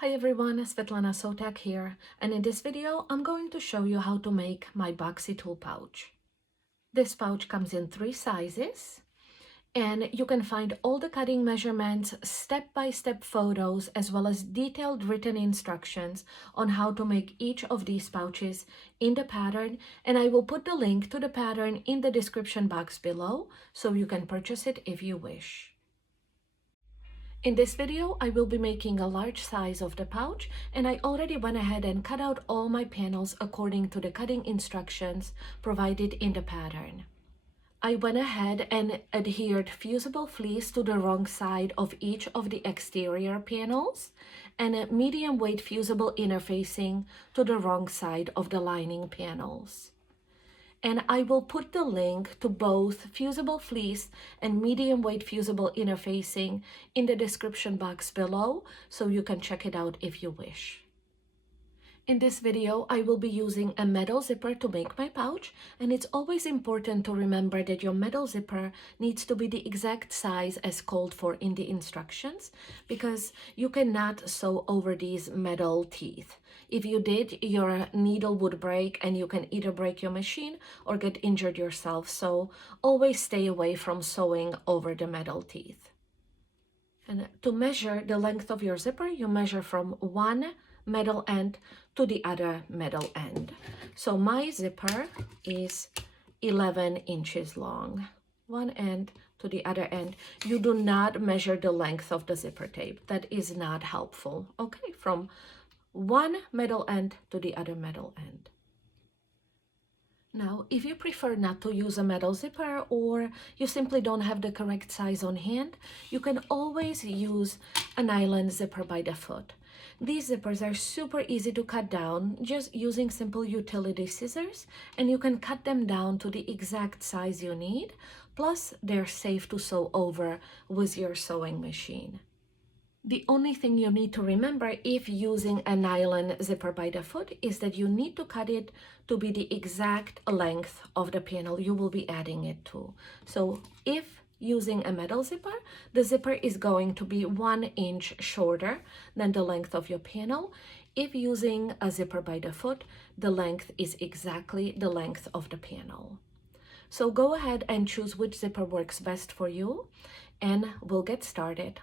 Hi everyone, Svetlana Sotak here, and in this video I'm going to show you how to make my BOXY tool pouch. This pouch comes in 3 sizes, and you can find all the cutting measurements, step-by-step photos, as well as detailed written instructions on how to make each of these pouches in the pattern, and I will put the link to the pattern in the description box below so you can purchase it if you wish. In this video, I will be making a large size of the pouch, and I already went ahead and cut out all my panels according to the cutting instructions provided in the pattern. I went ahead and adhered fusible fleece to the wrong side of each of the exterior panels and a medium weight fusible interfacing to the wrong side of the lining panels. And I will put the link to both fusible fleece and medium weight fusible interfacing in the description box below, so you can check it out if you wish. In this video, I will be using a metal zipper to make my pouch, and it's always important to remember that your metal zipper needs to be the exact size as called for in the instructions, because you cannot sew over these metal teeth. If you did, your needle would break and you can either break your machine or get injured yourself, so always stay away from sewing over the metal teeth. And to measure the length of your zipper, you measure from one metal end to the other metal end. So my zipper is 11 inches long, one end to the other end. You do not measure the length of the zipper tape. That is not helpful, okay? From one metal end to the other metal end. Now, if you prefer not to use a metal zipper or you simply don't have the correct size on hand, you can always use a nylon zipper by the foot. These zippers are super easy to cut down just using simple utility scissors, and you can cut them down to the exact size you need. Plus, they're safe to sew over with your sewing machine. The only thing you need to remember if using a nylon zipper by the foot is that you need to cut it to be the exact length of the panel you will be adding it to. So if using a metal zipper, the zipper is going to be 1 inch shorter than the length of your panel. If using a zipper by the foot, the length is exactly the length of the panel. So go ahead and choose which zipper works best for you, and we'll get started.